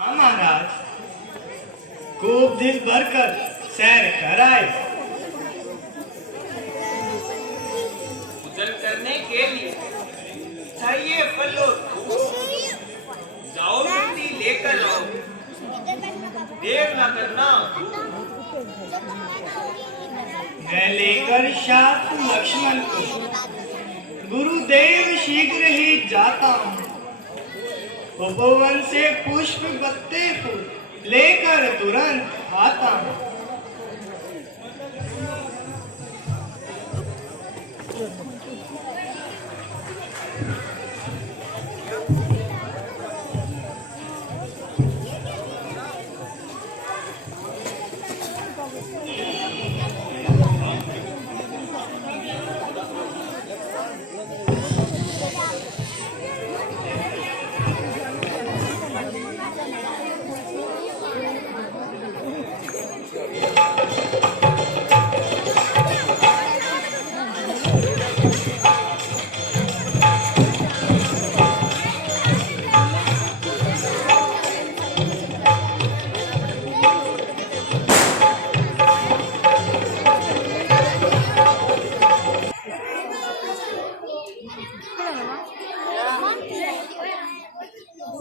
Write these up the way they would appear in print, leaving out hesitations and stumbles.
हाँ महाराज, खूब दिल भरकर सैर कर आए। पूजन करने के लिए चाहिए फल और जाओ जल्दी लेकर आओ, देर न करना। मैं लेकर शाप लक्ष्मण को गुरुदेव शीघ्र ही जाता हूँ। उपवन से पुष्प पत्ते फूल लेकर तुरंत आता हूँ।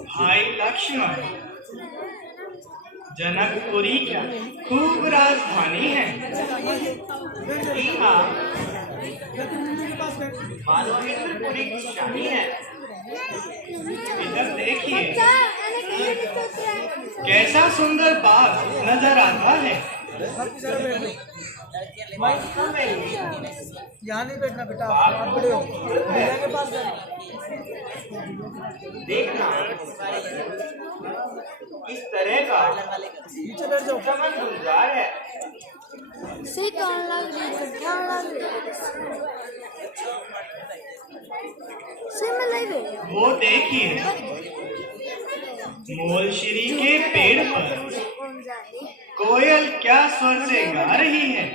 भाई लक्ष्मण, जनकपुरी क्या खूब राजधानी है। मानो इंद्रपुरी की शाही है। इधर देखिए, कैसा सुंदर बाग नजर आता है। यहाँ नहीं बैठना बेटा, आप बड़े हो, भैया के पास देखना किस तरह का नीचे बैठ जाओ। चमन गुलजार है। वो देखिए, मोलश्री के पेड़ पर कोयल क्या स्वर से गा रही है।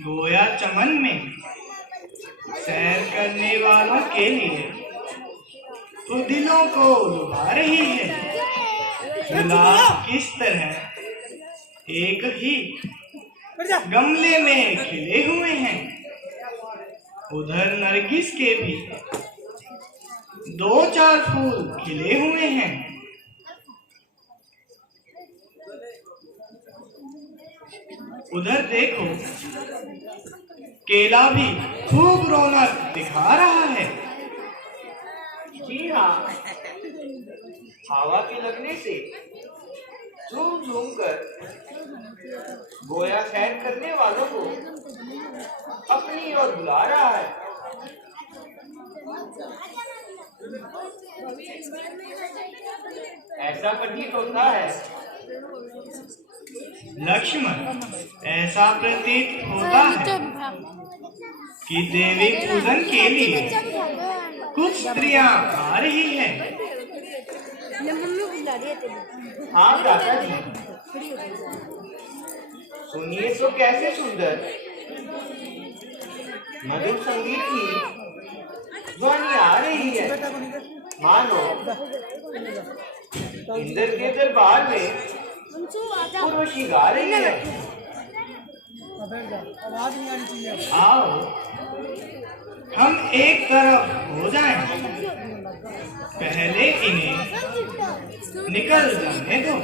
गोया चमन में सैर करने वालों के लिए तो दिलों को लुभा रही है। गुलाब किस तरह एक ही गमले में खिले हुए हैं, उधर नरगिस के भी 2-4 फूल खिले हुए हैं। उधर देखो, केला भी खूब रौनक दिखा रहा है। जी हाँ, हवा के लगने से झूम झूम कर गोया सैर करने वालों को अपनी ओर बुला रहा है। ऐसा प्रतीत होता है। लक्ष्मण, ऐसा प्रतीत होता है कि देवी पूजन के लिए कुछ स्त्रियां आ रही हैं। हाँ दादा जी, सुनिए तो कैसे सुंदर मधुर संगीत की ध्वनि आ रही है। मानो इंद्र के दरबार में उर्वशी गा रही है। आवाज नहीं आनी चाहिए। आओ, हम एक तरफ हो जाएं। पहले इन्हें निकल जाने दो।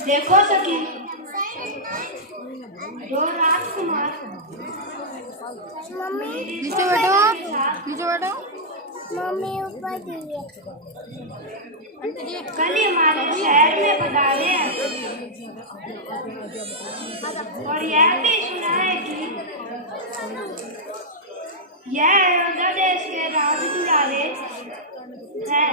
देखो सखी, दो राजकुमार मम्मी नीचे बैठो, नीचे बैठो। मम्मी ऊपर कल हमारे शहर में और यह भी सुना है कि यह अयोध्या देश के राज दुलारे हैं।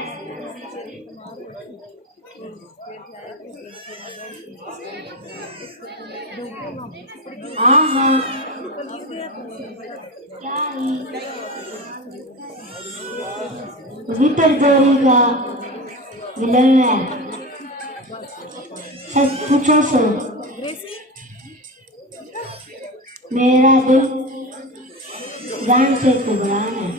हाँ हाँ पवित्र जोड़ी का मिलन है। सच पूछो सो मेरा दिल जान से घबरान है।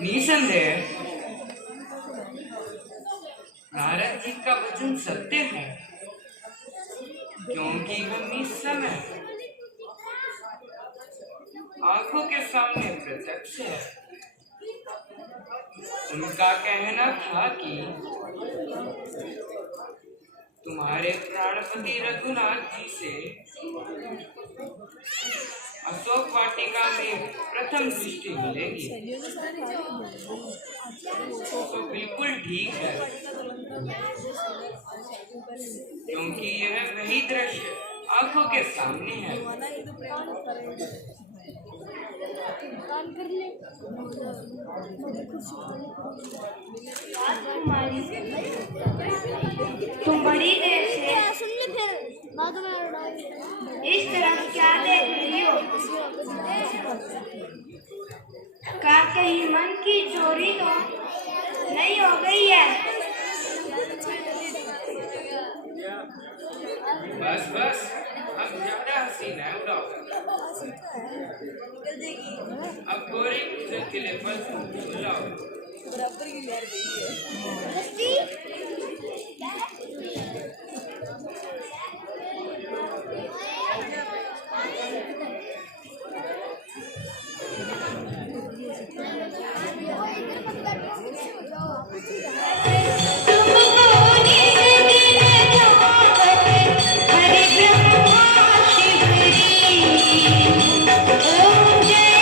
निसंदेह नारद जी का वचन सत्य है, क्योंकि हम इस समय आंखों के सामने प्रत्यक्ष है। उनका कहना था कि तुम्हारे प्राणपति रघुनाथ जी से अशोक वाटिका में प्रथम दृष्टि मिलेगी, तो बिल्कुल ठीक है, क्योंकि यह वही दृश्य आंखों के सामने है। राजकुमारी, तुम बड़ी देर से इस तरफ क्या देख रही हो? क्या कहीं मन की चोरी तो नहीं हो गई है? बस बस, अब ज्यादा हंसी न उड़ाओ। अब गोरी पूजन के लिए फल बुलाओ। जय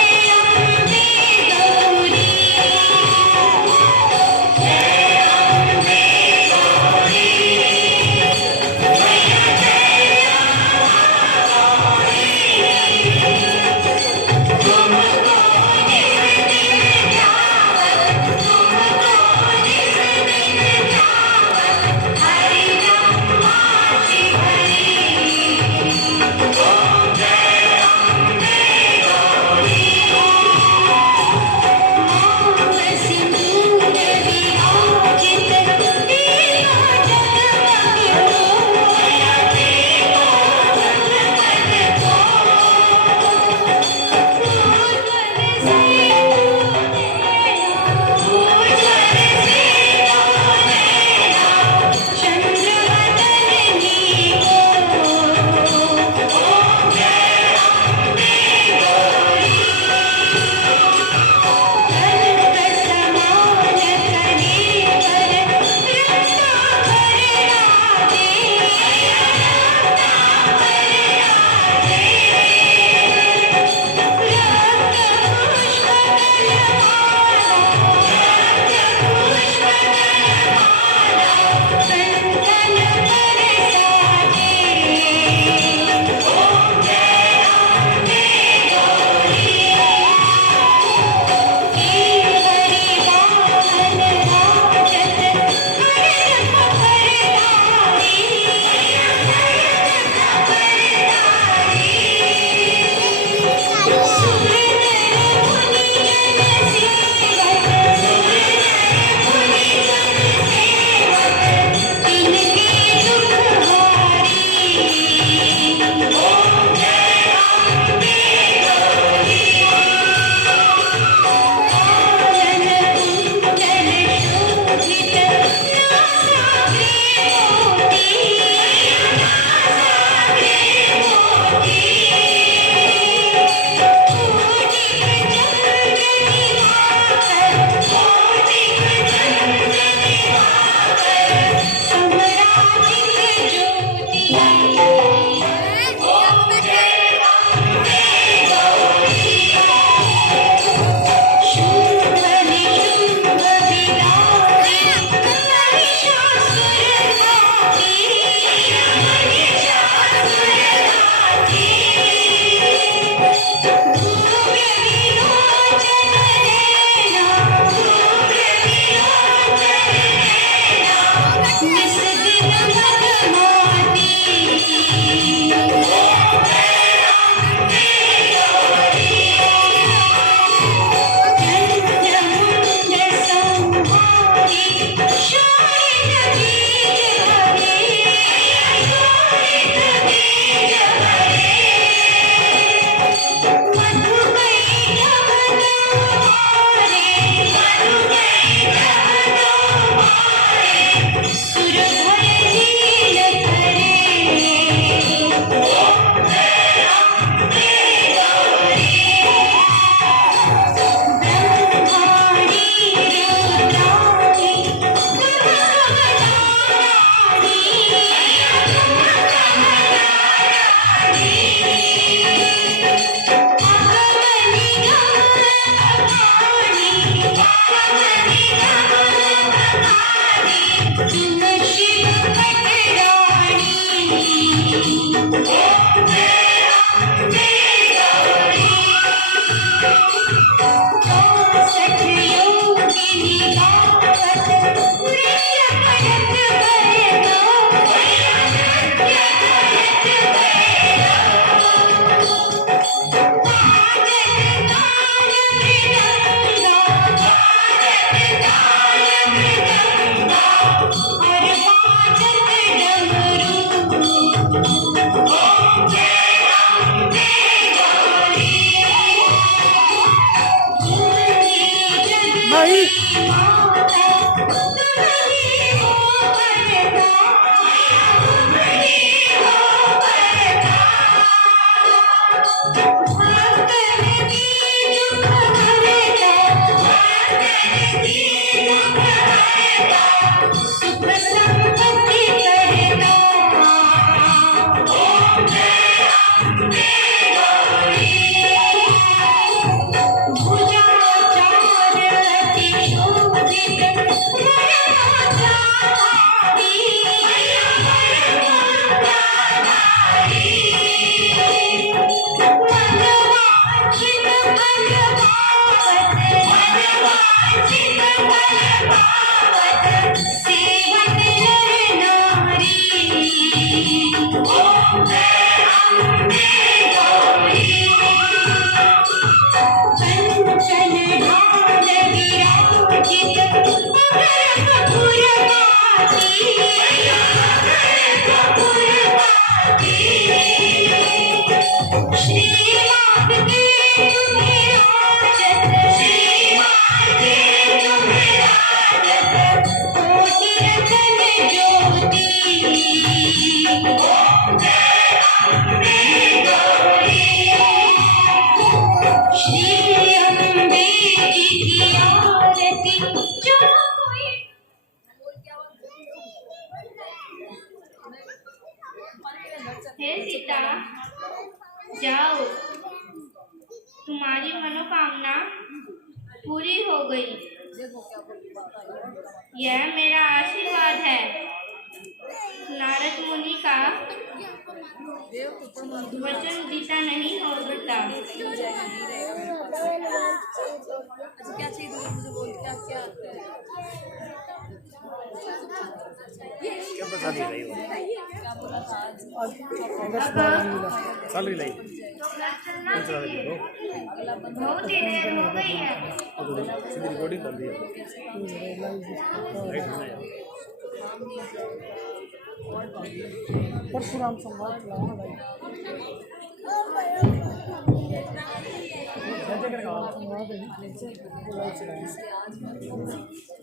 श्री अम्बे जी की आरती जो कोई। हे सीता, जाओ, तुम्हारी मनोकामना पूरी हो गई। यह मेरा आशीर्वाद है। नारद मुनि का वचन बीता नहीं हो सकता। क्या चाहिए मुझे बोल, क्या क्या क्या बता दी भाई वो क्या बोला था आज? चल रही नहीं चलना चाहिए, बहुत ही देर हो गई है। सीधी रिकॉर्डिंग कर दी है। राइट होना यार परशुराम संवाद चलाओ ना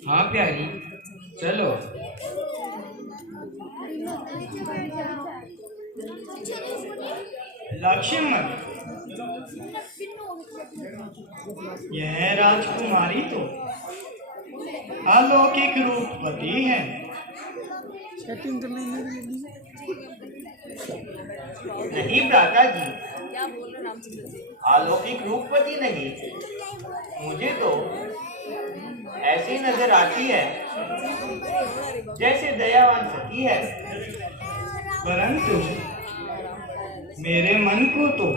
हाँ प्यारी, चलो। लक्ष्मण, यह राजकुमारी तो अलौकिक रूपवती है। सेटिंग करने नहीं भ्राता जी, क्या बोल रहे रामचंद्र जी? अलौकिक रूपवती नहीं, मुझे तो ऐसी नजर आती है जैसे दयावान सती है। परंतु मेरे मन को तो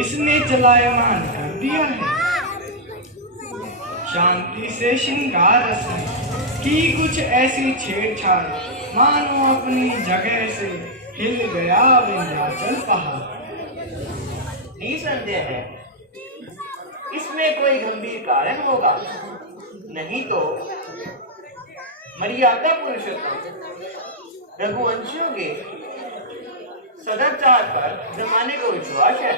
इसने चलायमान कर दिया है। शांति से श्रृंगार रस की कुछ ऐसी छेड़छाड़, मानो अपनी जगह से हिल गया विंध्याचल पहाड़। निसंदेह है इसमें कोई गंभीर कारण होगा, नहीं तो मर्यादा पुरुषोत्तम रघुवंशियों के सदाचार पर जमाने को विश्वास है।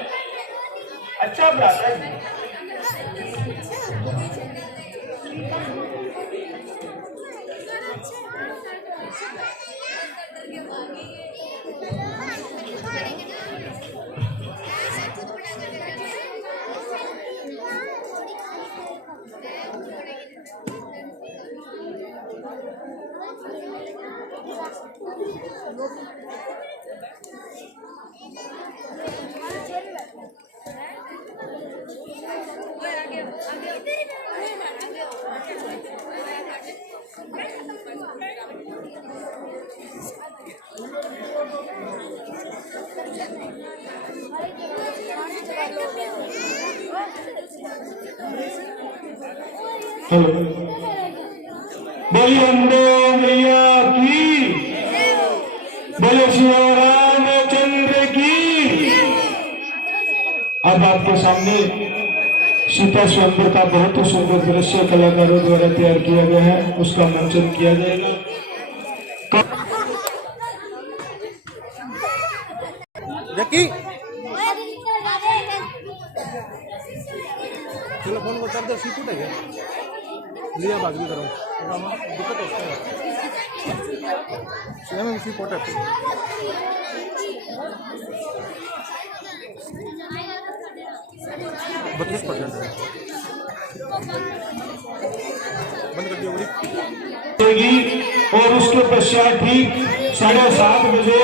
अच्छा भ्राता जी, बोलिए अम्बे मैया की, बोले श्री रामचंद्र की। अब आपके सामने सीता स्वयंवर का बहुत ही सुंदर दृश्य कलाकारों द्वारा तैयार किया गया है, उसका मंचन किया जाएगा। जकी चलो फोन कर दो, सीट है क्या लिया बात भी करो, दिक्कत होता है में इसी पोट है 32% है। बंद कर दिया और उसके पश्चात ठीक 7:30 बजे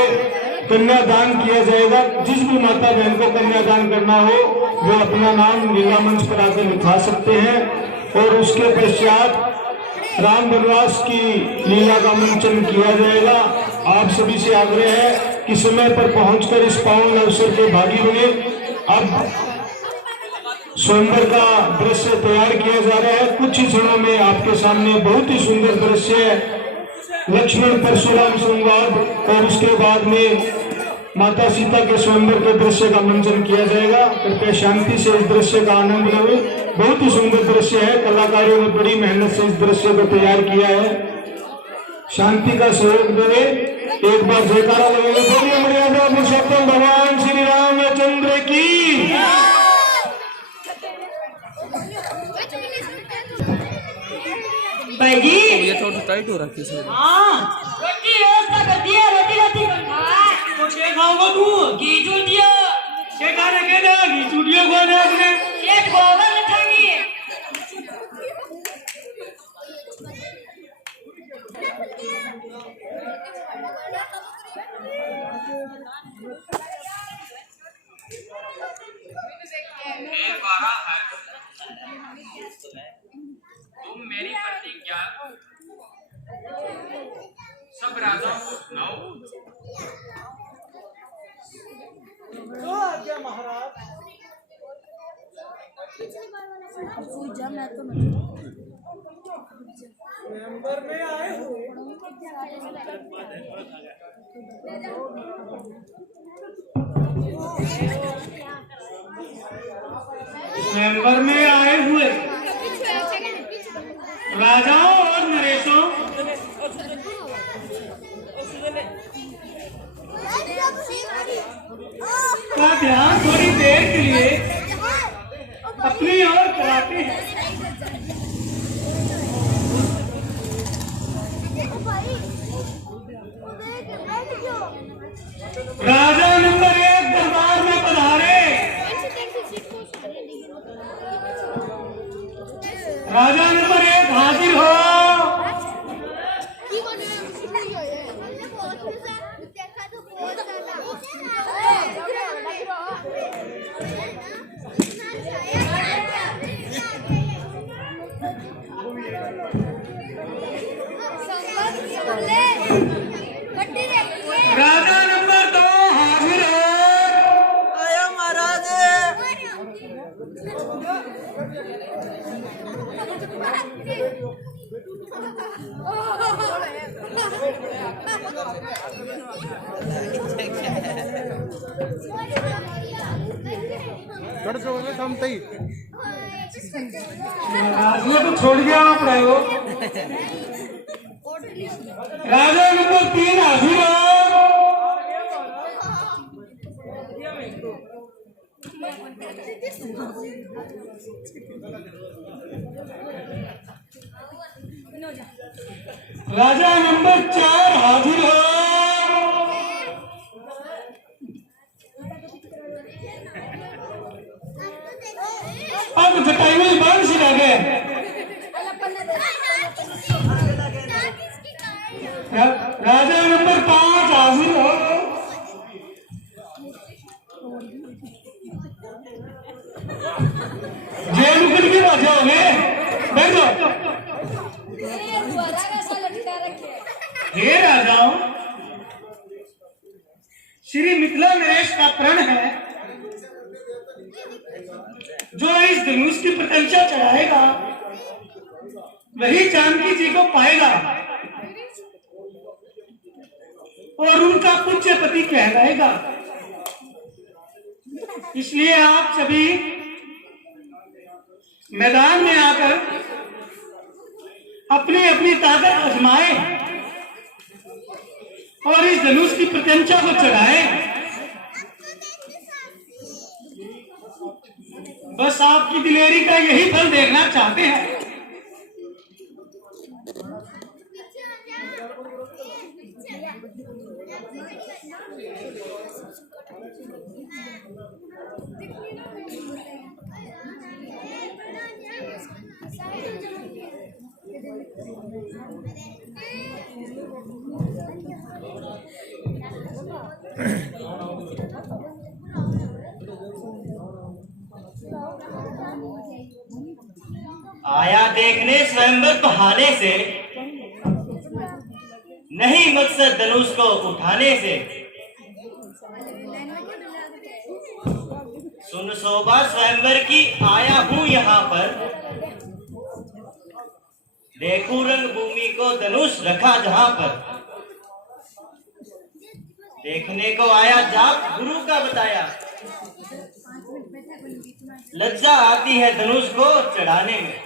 कन्यादान किया जाएगा। जिस भी माता बहन को कन्यादान करना हो वो अपना नाम लीला मंच पर आकर लिखा सकते हैं। और उसके पश्चात राम वनवास की लीला का मंचन किया जाएगा। आप सभी से आग्रह है कि समय पर पहुंचकर इस पावन अवसर के भागी बने। अब स्वयंवर का दृश्य तैयार किया जा रहा है। कुछ ही क्षणों में आपके सामने बहुत ही सुंदर दृश्य है, लक्ष्मण परशुराम संवाद, और उसके बाद में माता सीता के स्वयंवर के दृश्य का मंचन किया जाएगा। कृपया शांति से इस दृश्य का आनंद लें। बहुत ही सुंदर दृश्य है, कलाकारों ने बड़ी मेहनत से इस दृश्य को तैयार किया है। शांति का सहयोग देवे, एक बार जयकारा लगेगा। बोलिए मर्यादा पुरुषोत्तम भगवान श्री रामचंद्र की। भाई जी ये थोड़ा टाइट हो रखी है। हाँ, रोटी व्यवस्था कर दिया, रोटी गाने के देगी स्टूडियो को दे अपने सेठ गोबर उठानी है। एक बारा है तुम मेरी प्रतिज्ञा सब राजाओं को सुनाओ। आज्ञा महाराज। पूजा मैं तो मेंबर में आए हुए मेंबर में आए हुए राजाओं और नरेशों का ध्यान थोड़ी देर के लिए अपनी ओर कराते हैं। राजा नंबर 1 दरबार में पधारे। राजा नंबर 1 हाजिर हो। राजा नंबर 2 हाजिर हो। आया महाराज। कड़ से बोले हम तई राजा को छोड़ गया आप रहे हो। राजा नंबर 3 हाजिर हो। राजा नंबर 4 हाजिर हो। अब जटाई में बांध सी लगे। राजा नंबर 5 हाजिर हो। जेल उकल के बाजा हो गए। बैठ जाओ। हे राजाओं, श्री मिथिला नरेश का प्रण है जो इस धनुष की प्रत्यंचा चढ़ाएगा वही जानकी जी को पाएगा और उनका पूज्य पति कहलाएगा। इसलिए आप सभी मैदान में आकर अपनी अपनी ताकत आजमाएं और इस धनुष की प्रत्यंचा को चढ़ाएं। बस आपकी दिलेरी का यही फल देखना चाहते हैं। आया देखने स्वयंवर बहाने से, नहीं मकसद धनुष को उठाने से। सुन शोभा स्वयंवर की आया हूं यहाँ पर, देखूं रंग भूमि को धनुष रखा जहां पर। देखने को आया जाप गुरु का बताया, लज्जा आती है धनुष को चढ़ाने में।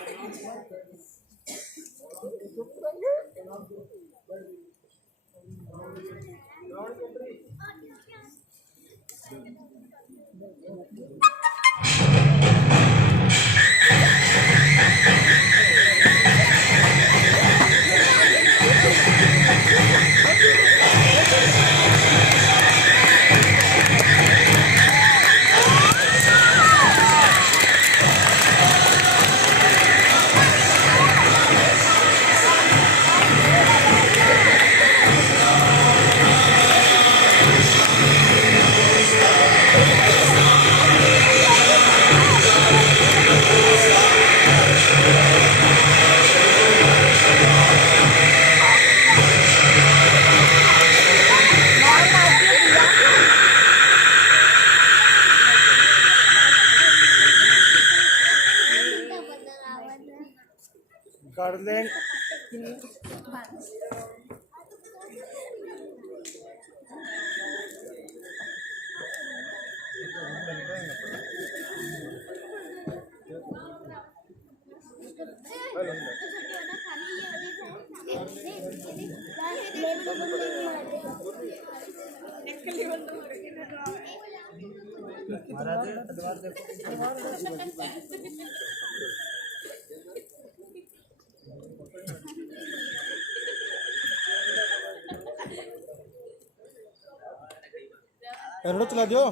एरोडो चला दियो।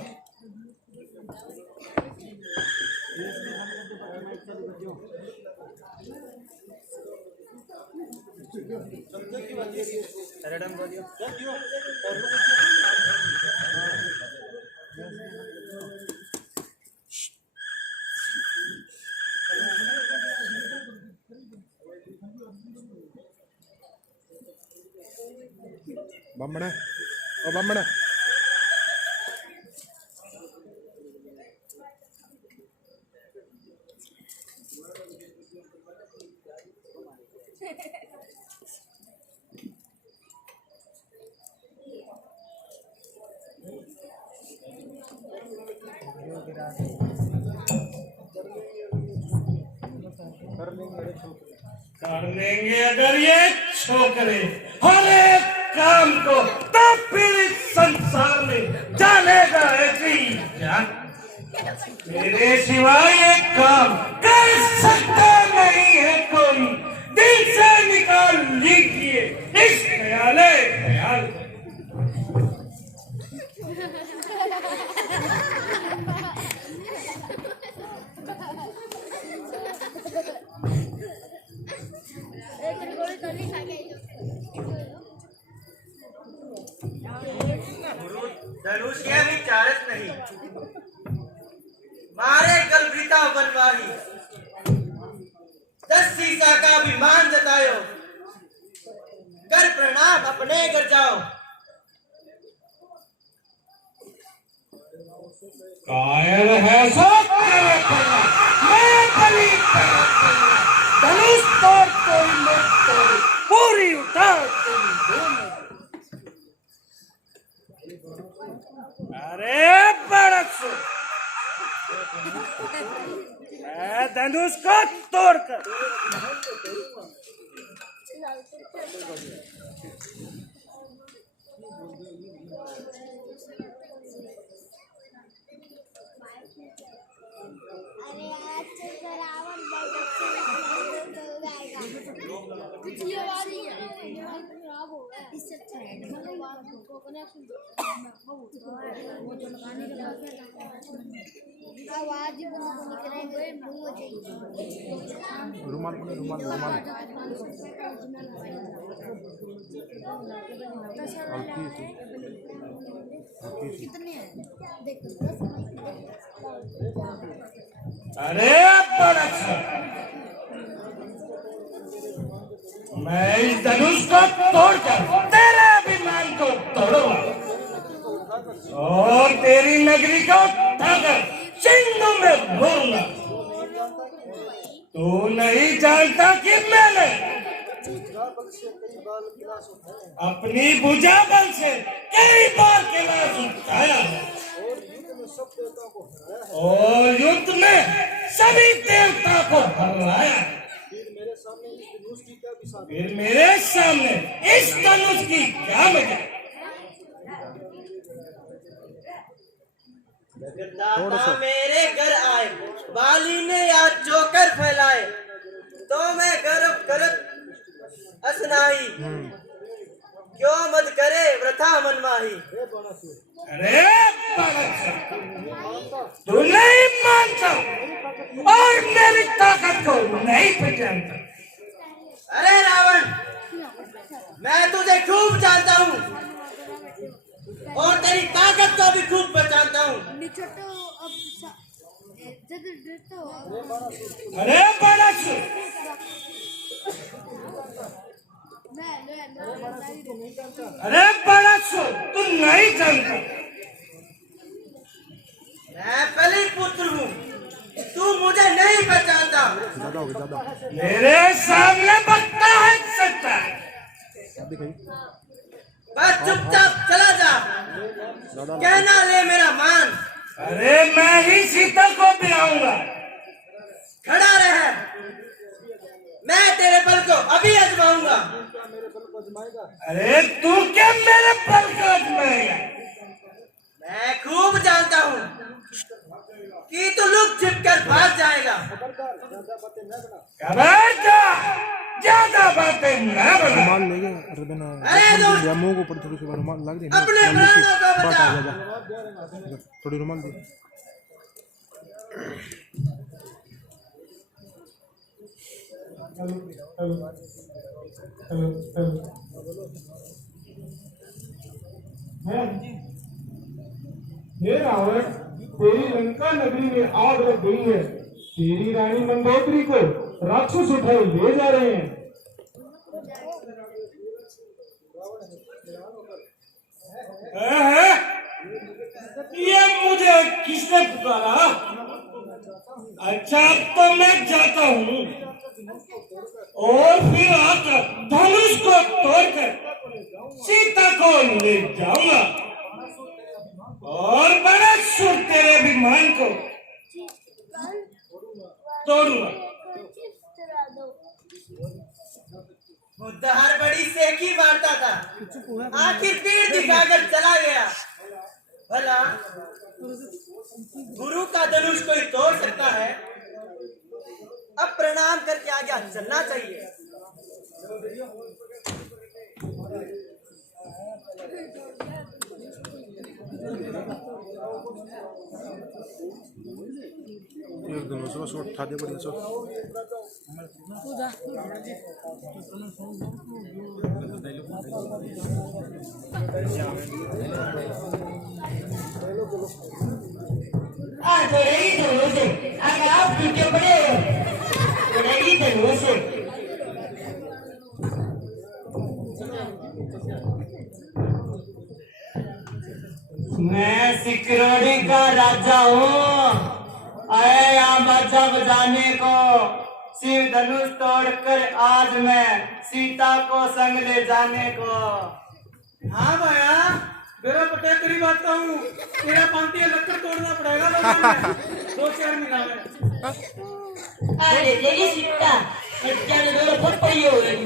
बम्बना ओ बम्बना कर लेंगे अगर ये छोकरे हर एक काम को, तो फिर इस संसार में जानेगा ऐसी जान। मेरे सिवाय ये काम कर सकता नहीं है कोई, दिल से निकाल लीजिए इस ख्याले ख्याल। धनुष यह विचारत नहीं, मारे कलबीता बनवाही, 10 सीसा का अभिमान जतायो, कर प्रणाम अपने घर जाओ। कायर है सो मैं बलि धनुष तोड़ कोई मत तोड़, पूरी उठा अरे बड़क मैं धनुष को तोड़कर रुमाल रुमाल रुमाल अरे बड़ा मैं इस धनुष को तोड़कर तेरे अभिमान को तोड़ूंगा और तेरी नगरी को उठाकर सिंधु में भरूंगा। तू नहीं जानता कि मैंने अपनी भुजा बल से कई बार कैलाश उठाया है और युद्ध में सभी देवता को हराया। फिर मेरे सामने इस धनुष की क्या मजा। दाता मेरे घर आए, बाली ने याद जोकर फैलाए, तो मैं गर्व करत असनाई, क्यों मत करे वृथा मनमाही। अरे तू नहीं मानता और मेरी ताकत को नहीं पहचानता। अरे रावण, मैं तुझे खूब जानता हूँ और तेरी ताकत को भी खूब पहचानता हूँ। अरे बड़ा अरे बड़ा तू नहीं जानता। मैं बलि पुत्र हूँ, तू मुझे नहीं पहचानता। ज़्यादा हो गया, ज़्यादा मेरे सामने बकता है सकता है। बस चुपचाप चला जा, कहना ले मेरा मान। अरे मैं ही सीता को ब्याहूंगा। खड़ा रह, मैं तेरे बल को अभी आजमाऊंगा। अरे तू क्या मेरे बल को आजमाएगा? मैं खूब जानता हूँ कि तू लुक छिप कर भाग जाएगा। ज्यादा बातें न बना। रुमाल ले गए, अरे मुंह को ऊपर थोड़ी सी रुमाल लग रही है। अपने प्राणों को बचा। थोड़ी रुमाल दे। हे रावण, तेरी लंका नगरी में आग लग गई है। तेरी रानी मंगोत्री को राक्षस उठाए ले जा रहे हैं। ये मुझे किसने पुकारा? अच्छा अब तो मैं जाता हूँ और फिर आकर धनुष को तोड़कर सीता को ले जाऊंगा और बड़ा सुर तेरे अभिमान को तोड़ूंगा। मुद्दाहर बड़ी सेकी मारता था, आखिर पीठ दिखाकर चला गया। भला गुरु का धनुष कोई तोड़ सकता है? अब प्रणाम करके आगे चलना चाहिए। एक दिन उसको शॉट था दे बढ़िया शॉट। मैं सिकरोड़ी का राजा हूँ, आया यहाँ बाजा बजाने को। शिव धनुष तोड़कर आज मैं सीता को संग ले जाने को। हाँ भैया, मेरा पता है तेरी बात का हूँ। तेरा पांती लकड़ तोड़ना पड़ेगा तो 2-4 महीना में। अरे तेरी सीता क्या नजर बहुत पड़ी हो रही।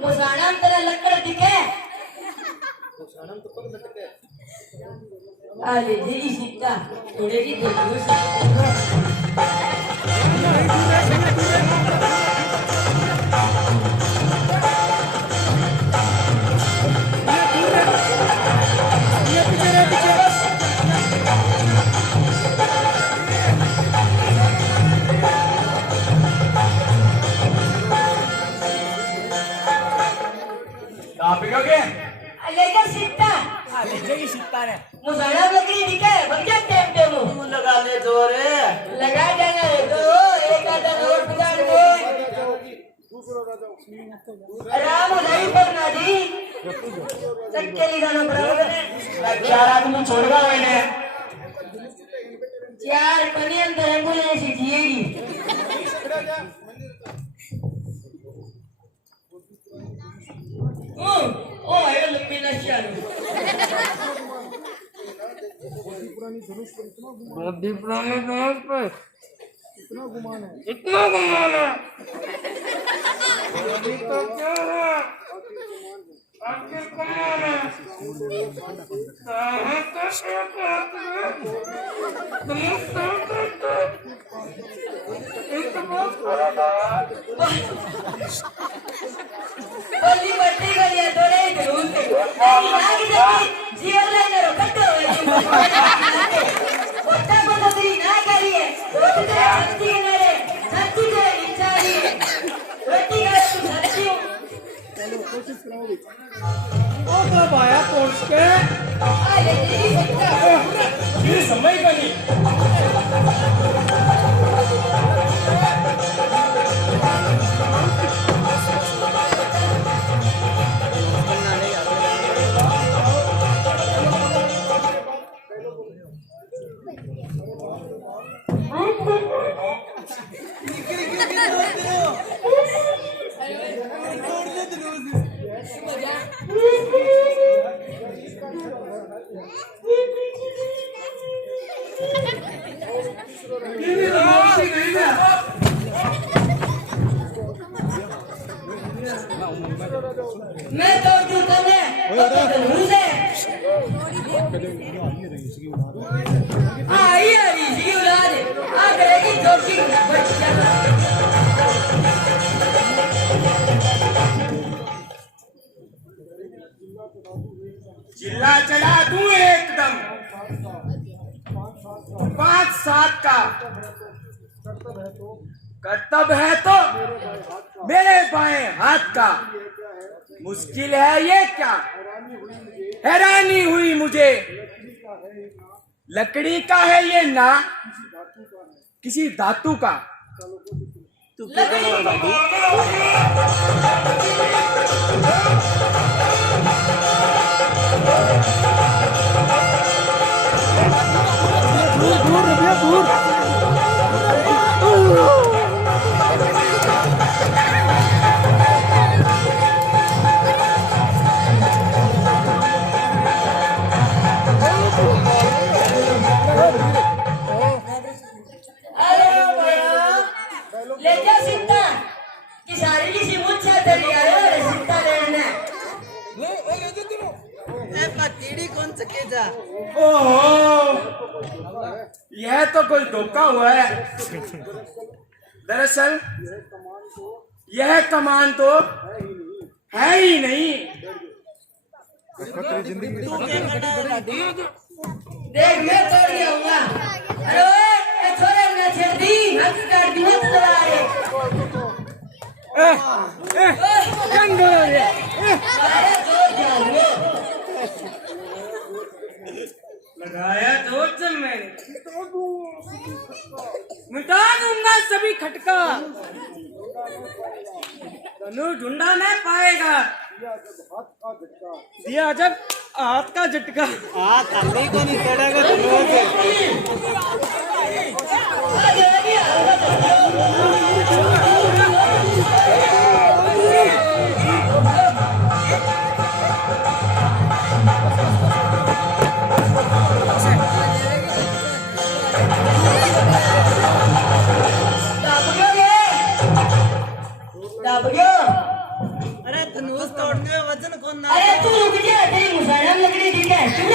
मुसाना तेरा लकड़ दिखे। अरे तेरी सीता थोड़े की लेकर सीता मुसाना लकड़ी दिखे बढ़िया टाइम पे वो लगा ले जोर लगा जाना है तो एक आधा नोट बिगाड़ दे। राम नहीं पड़ना जी चक्के लिखाना पड़ेगा। 4 आदमी छोड़गा मैंने 4 पनी अंदर एम्बुलेंस जिएगी। ओ है लंबी नशा बड़ी पुरानी धनुष पे इतना गुमान है। अभी तो क्या है? आखिर कौन है? कहाँ तक ओली बट्टी गलिया तोड़े जरूर से तेरी नाक जब जीवन लाइन रोकते हो पत्ता को तो तेरी ना करी है रोटी तेरे सच्ची के मेरे सच्ची तेरे इच्छा ही रोटी का तू सच्ची हो। ओ तो भाया तोड़ के अरे तेरी सच्चा ये समय का नहीं। तो धनुष है। आई इसकी औलाद आ करेगी जोगी बच्चा। चिल्ला चला दूं एकदम 5-7 का कर्तव्य है तो मेरे बाएं हाथ का। मुश्किल है ये क्या, हैरानी हुई मुझे। लकड़ी का है ये ना किसी धातु का। दूर रुपया दूर। ले जा सीता कि सारी की मुच्छा तेरी आयो रे सीता लेने ए पतीड़ी कौन सके जा। ओहो, यह तो कोई धोखा हुआ है। दरअसल यह कमान तो है ही नहीं। देख मैं तोड़ जाऊंगा। अरे ओए छोरे ना छेड़ दी हाथ काट दी मत दबा रे। गंगो रे अरे जोर जाओ लगाया तो चल मैंने मिटा दूंगा सभी खटका। धनु ढूंढा नहीं पाएगा। दिया जब हाथ का झटका। हाथ अंधे को नहीं तोड़ेगा धनुष। अरे धनुष तोड़ने में वजन कौन ना। अरे तू रुक जा तेरी मुसलमान लकड़ी ठीक है सुन।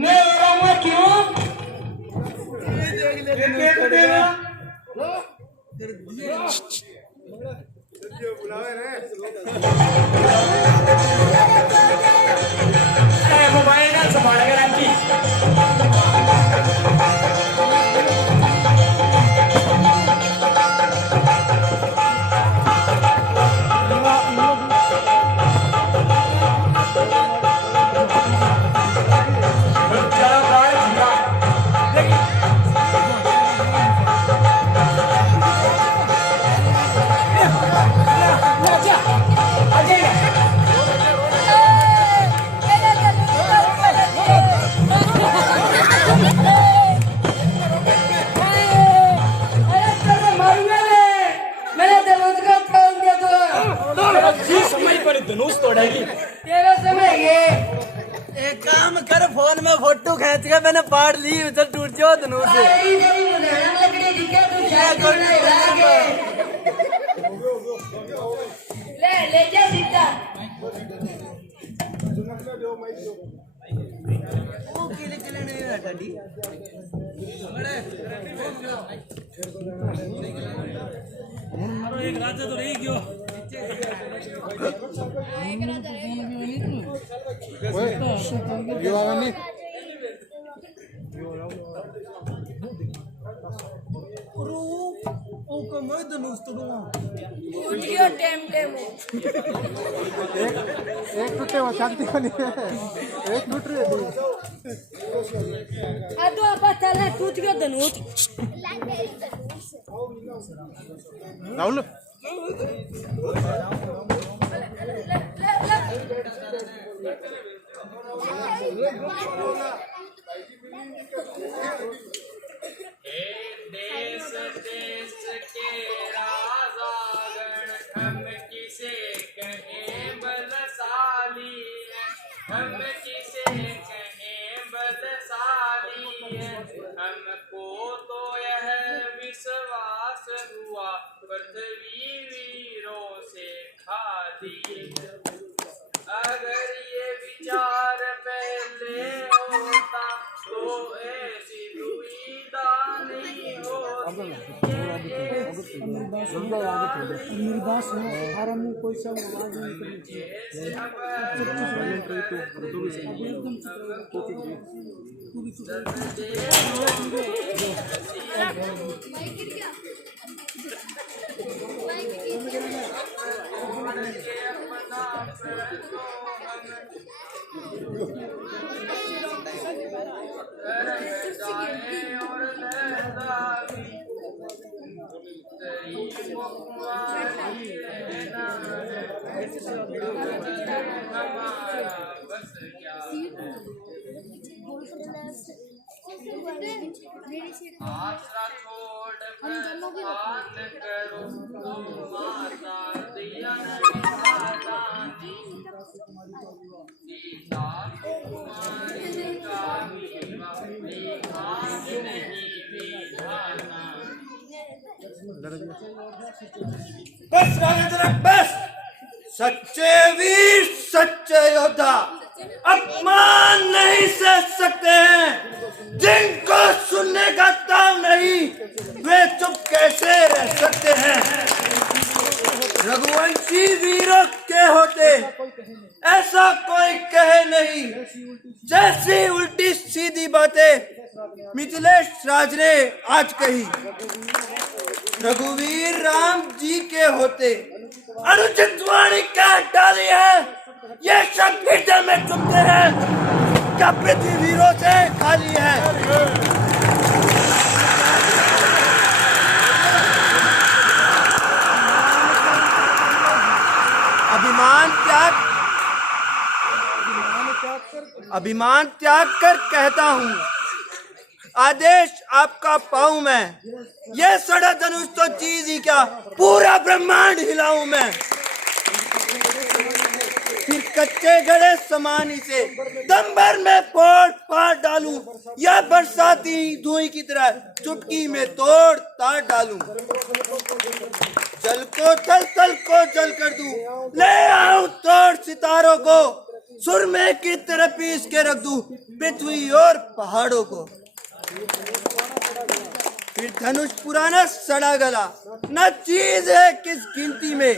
मैं रोऊंगा क्यों? मोबाइल ना संभाल कर रखी। धनुष तोड़ेगी तेरा समय ये एक काम कर फोन में फोटो खींच के मैंने पाड़ ली उधर टूट जाओ धनुष से। ले जा सीता। वो केले चले नहीं है डैडी। एक राजा तो रही क्यों? मैं धनुष तोड़ूंगा। टूट गया टेम एक टूटे वो शांति वाली है। एक टूट रही है। तो आप चला टूट गया धनुष। राहुल देश देश के राजागण हम किसे कहें बलशाली है, हम किसे कहें बलशाली है, हम को तो यह विश्वास हुआ पृथ्वी वीरों से खाली है। अगर ये विचार पहले होता तो ऐसी दुविधा नहीं होती। मेरी बात सुनो, आराम में कोई सा आवाज नहीं करनी चाहिए। आशा छोड़ पान करो तुम माता दिया सीता कुमारी का विवाह नहीं विधाना। बस राजेंद्र बस। सच्चे वीर सच्चे योद्धा अपमान नहीं सह सकते हैं। जिनको सुनने का ताव नहीं वे चुप कैसे रह सकते हैं। रघुवंशी वीरों के होते ऐसा कोई कहे नहीं। जैसी उल्टी सीधी बातें मिथिलेश राज ने आज कही। रघुवीर राम जी के होते अनुचित वाणी क्या डाली है। ये शब्द हृदय में चुभते हैं। क्या पृथ्वी वीरों से खाली है। अभिमान त्याग कर कहता हूँ, आदेश आपका पाऊं मैं। ये सड़ा धनुष तो चीज ही क्या पूरा ब्रह्मांड हिलाऊं मैं। फिर कच्चे गड़े समानी से दम भर में फोड़ फाड़ डालूं या बरसाती धुएं की तरह चुटकी में तोड़ ताड़ डालूं। जल को थल थल को जल कर दूं, ले आऊं तोड़ सितारों को। सुरमे की तरह पीस के रख दूं पृथ्वी और पहाड़ों को। फिर धनुष पुराना सड़ा गला न चीज है किस गिनती में।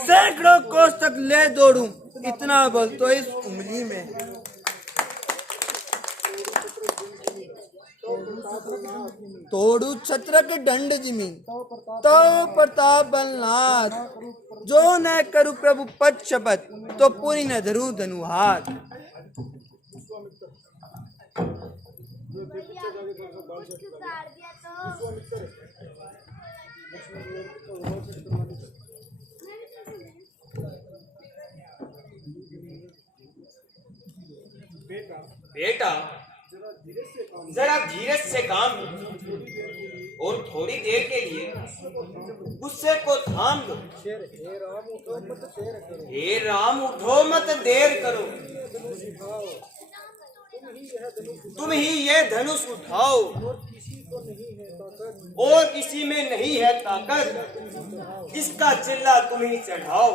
सैकड़ों कोस तक ले दौड़ूं इतना बल तो इस उंगली में। तोड़ू छत्र के दंड जिमी तो प्रताप बलनाथ। जो न करूं प्रभु पद शपथ तो पूरी न धरूं धनु हाथ। बेटा जरा धीरज से काम और थोड़ी देर के लिए गुस्से को थाम दो। हे राम उठो मत देर करो। तुम ही ये धनुष उठाओ और किसी में नहीं है ताकत। इसका चिल्ला तुम ही चढ़ाओ।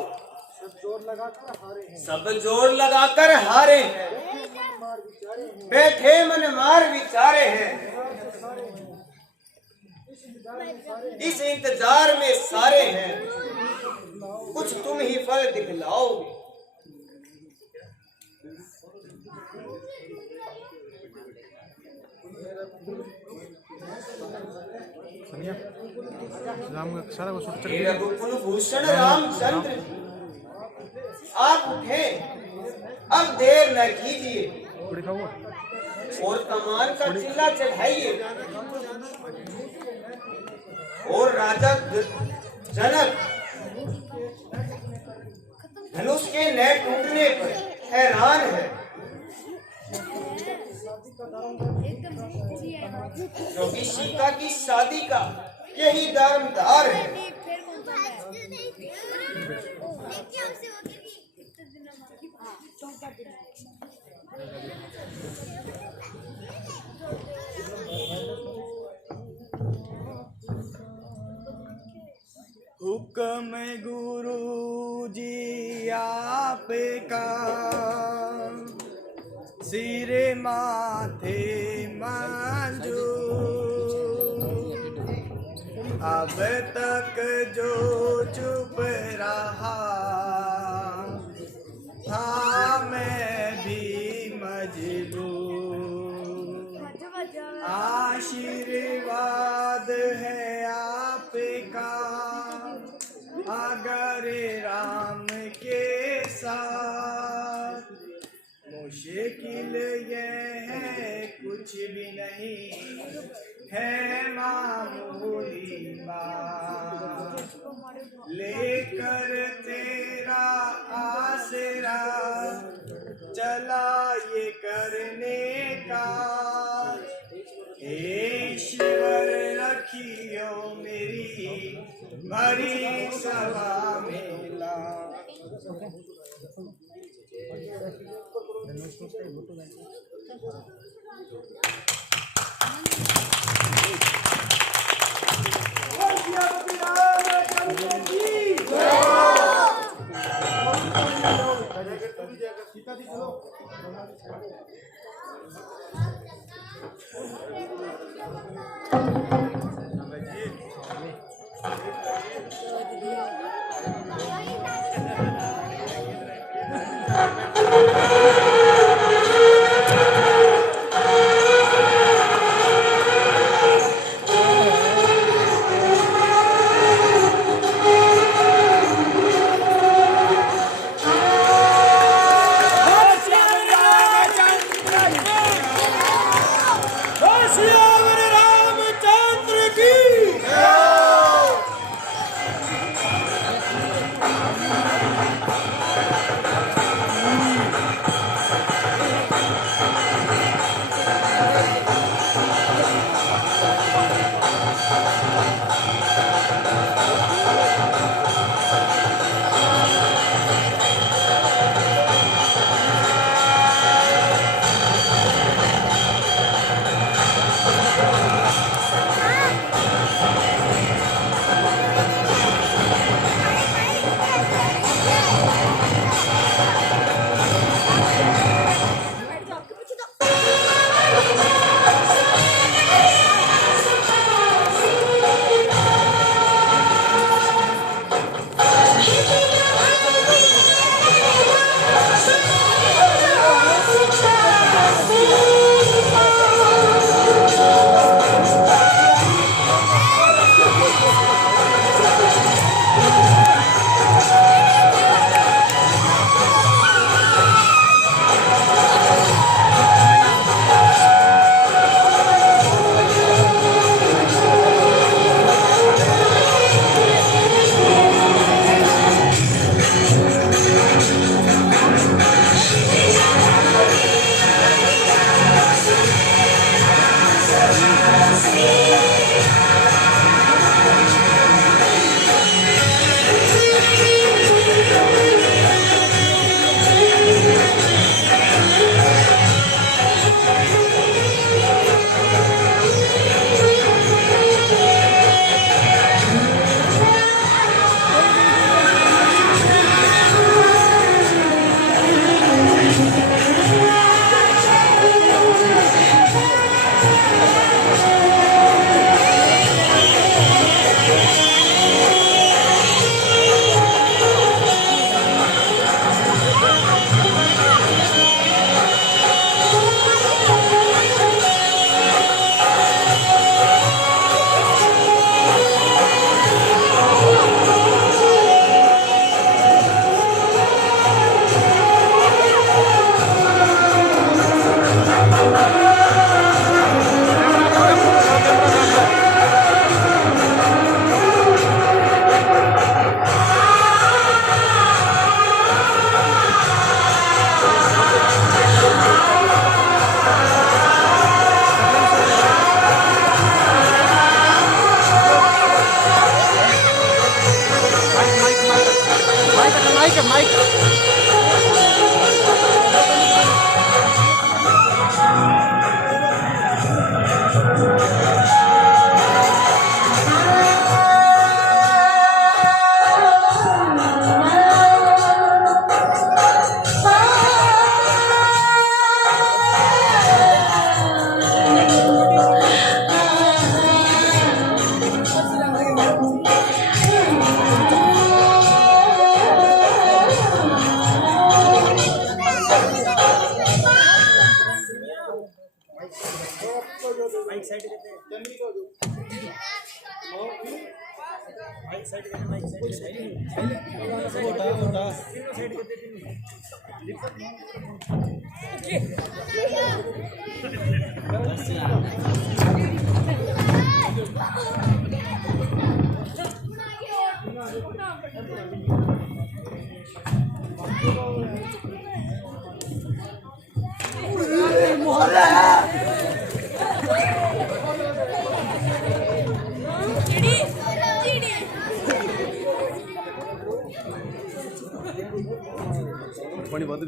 सब जोर लगाकर हारे हैं। बैठे मन मार विचारे हैं। इस इंतजार में सारे हैं। कुछ तुम ही फल दिखलाओगे। कुलभूषण रामचंद्र आप उठे, अब देर न कीजिए और कमान का चिल्ला चढ़ाइए। और राजा जनक धनुष के नए टूटने पर हैरान है। क्योंकि सीता की शादी का यही दारमदार है। हुक्म गुरु जी आपका, सिरे माथे मंजूर। अब तक जो चुप रहा था मैं भी मजबूर। आशीर्वाद है आपका अगर राम के साथ, मुश्किल ये है कुछ भी नहीं है मामूली बात, लेकर तेरा आसरा चला ये करने का। ईश्वर रखियो मेरी भरी सभा में ला। पानी बहुत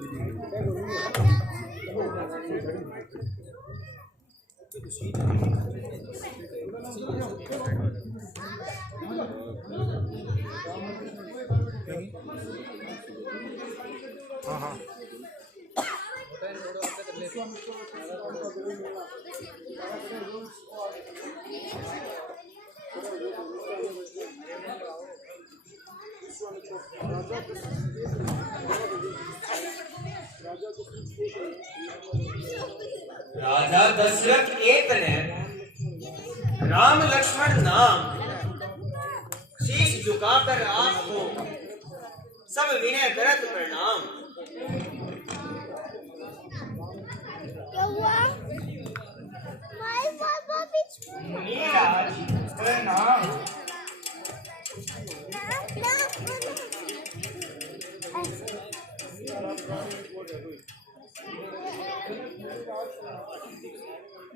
हाँ हाँ राजा दशरथ एक ने राम लक्ष्मण नाम शीश झुकाकर आपको सब विनय करत प्रणाम। मुनिराज प्रणाम।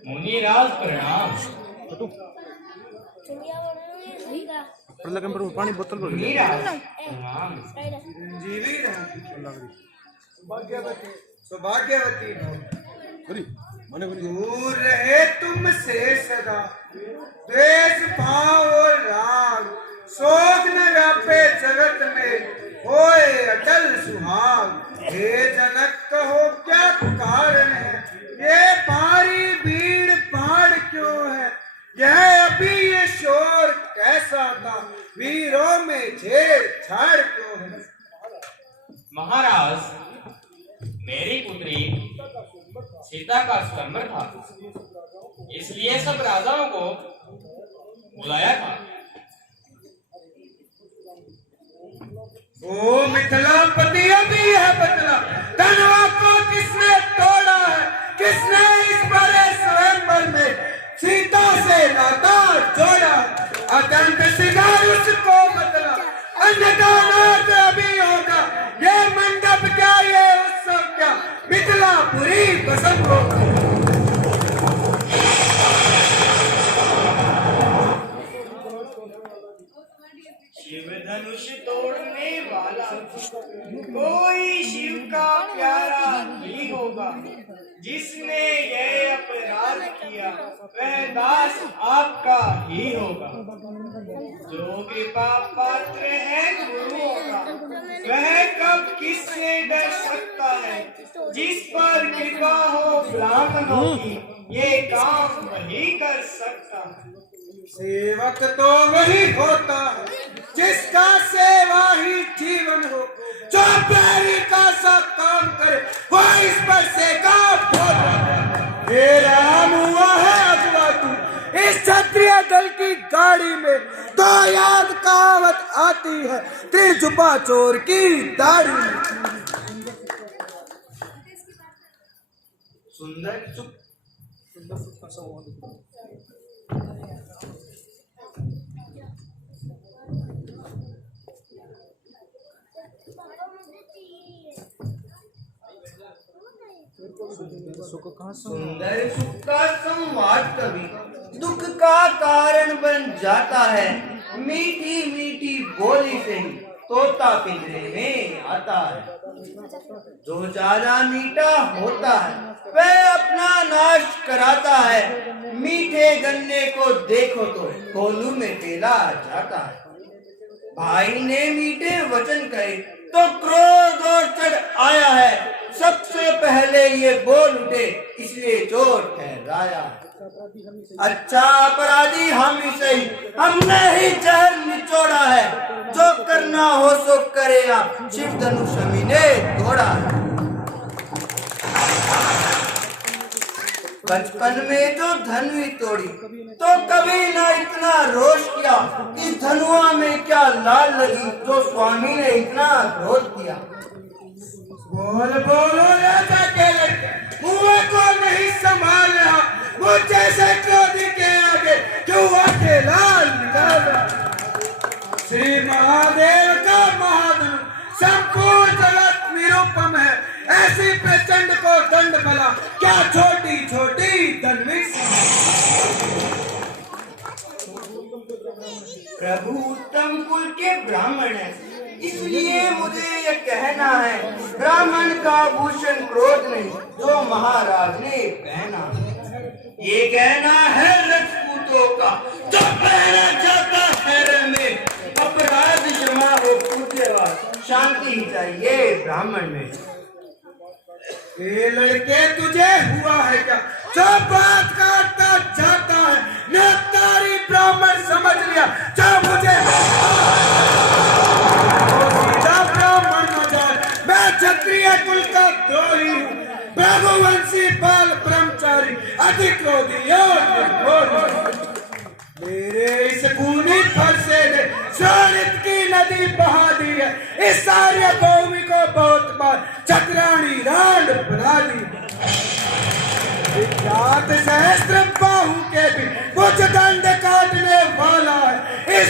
मुनिराज प्रणाम। पानी बोतल पर मुनिराज प्रणाम। चिरंजीवी रहे, सौभाग्यवती दूर रहे तुमसे सदा द्वेष भाव और राग, शोक न व्यापे जगत में होए अटल सुहाग। हे जनक कहो क्या कारण है, ये भारी भीड़ भाड़ क्यों है, यह अभी ये शोर कैसा था, वीरों में छेड़छाड़ क्यों है। महाराज, मेरी पुत्री सीता का स्वयंवर था, इसलिए सब राजाओं को बुलाया था। ओ मिथिलापति अभी है बदला, धनवा को किसने तोड़ा है, किसने इस बड़े स्वयंवर में सीता से नाता जोड़ा। अत्यंत सिंगार उसको बदला, अन्यथा नाच अभी होगा, ये मंडप क्या ये उत्सव क्या, मिथिलापुरी बसंत होगा। शिव धनुष तोड़ने वाला कोई शिव का प्यारा ही होगा, जिसने यह अपराध किया वह दास आपका ही होगा। जो कृपा पात्र है गुरुओं का, वह कब किससे डर सकता है, जिस पर कृपा हो ब्राह्मणों की ये काम वही कर सकता है। सेवक तो वही होता है जिसका सेवा ही जीवन हो, जो पैरी का सब काम करे वो इस पर से का भोग। हे राम हुआ है अगवा तू इस क्षत्रिय दल की गाड़ी में, तो याद कहावत आती है त्रिजुबा चोर की दाढ़ी में। सुंदर चुप सुंदर सुख का संवाद कभी दुख का कारण बन जाता है, मीठी मीठी बोली से ही तोता पिंजरे में आता है। जो ज्यादा मीठा होता है वह अपना नाश कराता है, मीठे गन्ने को देखो तो कोलू में पेला जाता है। भाई ने मीठे वचन कहे तो क्रोध और चढ़ आया है, सबसे पहले ये बोल उठे इसलिए चोट ठहराया। अच्छा अपराधी हम ही सही, हमने ही जहर निचोड़ा है, जो करना हो सो करे आप, शिव धनुष हमी ने तोड़ा है। बचपन में जो धनुई तोड़ी तो कभी ना इतना रोष किया कि धनुआ में क्या लाल लगी तो स्वामी ने इतना क्रोध किया। बोल बोलो राजा के लड़के, मुंह को नहीं संभाल रहा, मुझ जैसे क्रोधी के आगे क्यों अकेला निकाला। श्री महादेव का महाधनु संपूर्ण जगत निरुपम है, ऐसी प्रचंड को दंड भला क्या छोटी छोटी दंडवी। प्रभु उत्तम कुल के ब्राह्मण है, इसलिए मुझे ये कहना है, ब्राह्मण का भूषण क्रोध नहीं जो महाराज ने पहना। ये कहना है राजपूतों का जो पहना जाता है में, अपराध क्षमा हो पूज्यवाद, शांति ही चाहिए ब्राह्मण में। ये लड़के तुझे हुआ है क्या जो बात काटता जाता है, न तारी ब्राह्मण समझ लिया जो मुझे सीधा ब्राह्मण न जाए। मैं क्षत्रिय कुल का द्रोही हूँ, रघुवंशी बाल ब्रह्मचारी, अति क्रोधी और निर्भोज। मेरे इस खूनी फरसे ने शोणित की नदी बहा दी है, इस सारे भूमि को बहुत बार चक्राणी रांड बना दी। विख्यात सहस्त्र बाहु के भी कुछ दंड काटने वाला है, इस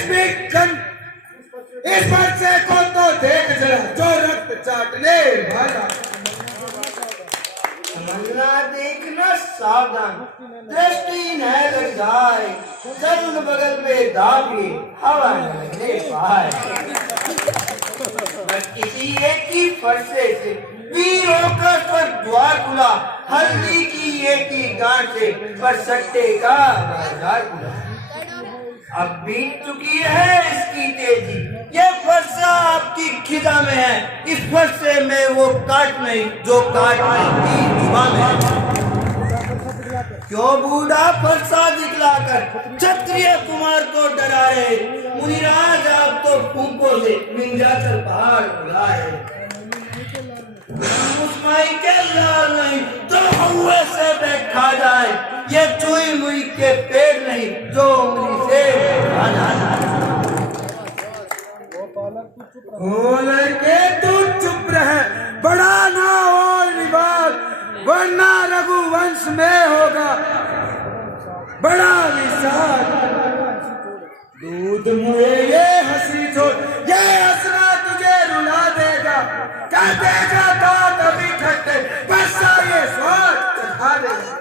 फरसे को तो देख जरा जो रक्त चाटने वाला। समझना देखना सावधान, दृष्टि न लग जाए, जंग बगल में दाबी हवा न लगने पाए। बस किसी एक ही फरसे से वीरों का स्वर्ग द्वार खुला, हल्दी की एक ही गांठ से पर सट्टे का बाजार खुला। अब बीत चुकी है इसकी तेजी, ये फरसा आपकी खिजा में है, इस फरसे में वो काट नहीं जो काटने की जुबान है। क्यों बूढ़ा फरसा दिखलाकर क्षत्रिय कुमार को डरा रहे, मुनिराज आप तो फूंकों से विंध्याचल पहाड़ बुलाए। मुस्माई के लाल नहीं जो हुए से देखा जाए, ये चुई मुई के पेड़ नहीं जो उंगली से खाना जाए। बोल के तू चुप रहे, बड़ा ना हो विवाद, वरना रघुवंश में होगा बड़ा विषाद। दूध मुझे ये हंसी छोड़, ये हंसना तुझे रुला देगा, कह देगा दांत अभी खट्टे, बस ये स्वाद चढ़ा देगा।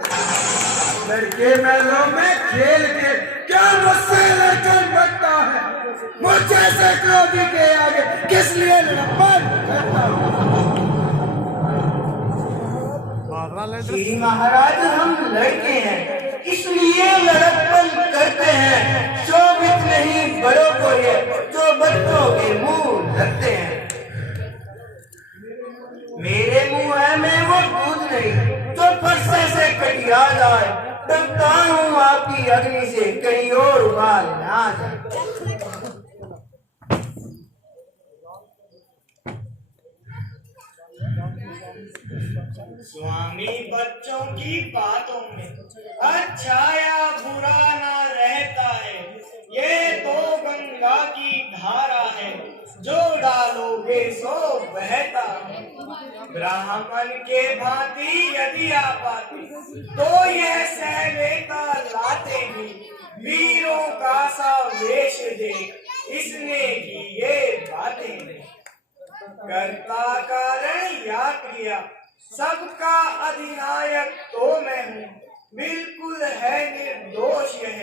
लड़के महलों में खेल के क्या मुझसे लड़कर बनता है, मुझ जैसे क्रोधी के आगे किस लिए लड़पन करता हूँ। श्री महाराज हम लड़के हैं इसलिए लड़कपन करते हैं, शोभित नहीं बड़ों को ये जो बच्चों के मुंह लगते हैं। मेरे मुंह है में वो दूध नहीं जो फरसे से कटिया जाए, डरता हूँ आपकी अग्नि से कहीं और उबाल ना जाए। स्वामी बच्चों की बातों में अच्छा या बुरा ना रहता है, ये तो गंगा की धारा है जो डालोगे सो बहता है। ब्राह्मण के भांति यदि आप आते तो यह सह लेता लाते भी, वीरों का सा वेश देख इसने की ये बातें। कर्ता कारण या क्रिया सबका अधिनायक तो मैं हूँ, बिल्कुल है निर्दोष यह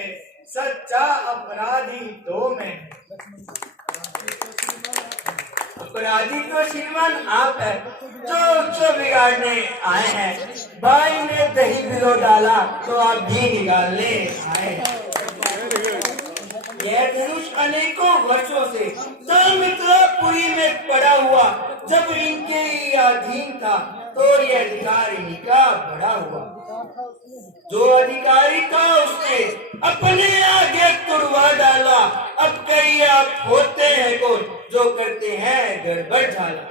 सच्चा अपराधी तो मैं। अपराधी तो श्रीमान आप है जो बिगाड़ने आए हैं, भाई ने दही भिगो डाला तो आप घी निकालने आए हैं। यह धनुष अनेकों वर्षों से मित्रपुरी में पड़ा हुआ, जब इनके ही अधीन था तो ये अधिकार इनका बड़ा हुआ। जो अधिकारी था उसने अपने आगे तुड़वा डाला, अब कई आप होते हैं को जो करते हैं गड़बड़ झाला।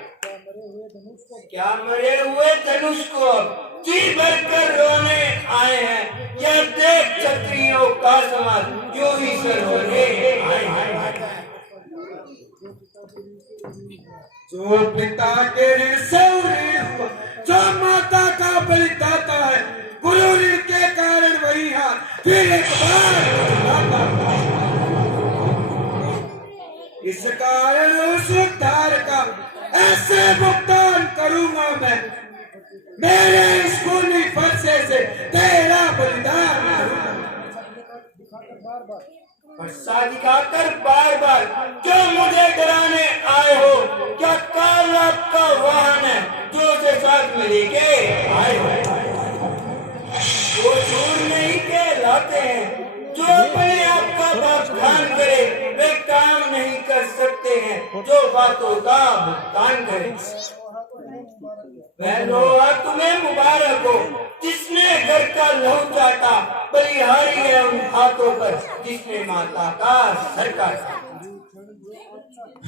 क्या मरे हुए धनुष को अब जी भरकर रोने आए हैं, यह देख क्षत्रियों का समाज क्यों ही सर होने आए हैं। जो पिता के ऋण से ऋण हुआ, जो माता का बलिदाता है, गुरु ऋण के कारण वही हार फिर एक बार। इस कारण उस उद्धार का ऐसे भुगतान करूंगा मैं, मेरे इस खूनी फरसे से तेरा बलिदान फरसा दिखाकर बार बार जो मुझे डराने आए हो, क्या काल आपका वाहन है जो उसे साथ में लेके आए हो? वो चोर नहीं कहलाते हैं, जो अपने आप का भुगतान करे वे काम नहीं कर सकते हैं जो बातों का भुगतान करे। वह लोहा तुम्हें मुबारक हो जिसने घर का लहू चाटा, बलिहारी है उन हाथों पर जिसने माता का सर काटा।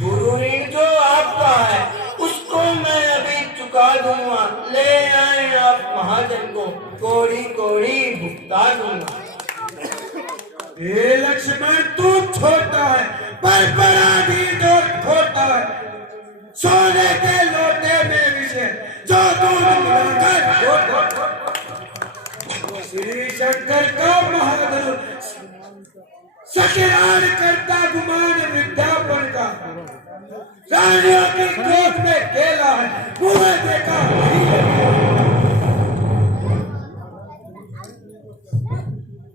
गुरु ऋण जो आपका है उसको मैं अभी चुका दूंगा, ले आए आप महाजन को कोड़ी कोड़ी भुगता दूंगा। हे लक्ष्मण तू छोटा है पर बड़ा भी तो खोटा है, सोने के लोटे में विषय जो दूध मिलाकर श्री शंकर का महागुरु सकिरान करता गुमान विद्यापन का, रानियों की गोद में खेला है मुझे देखा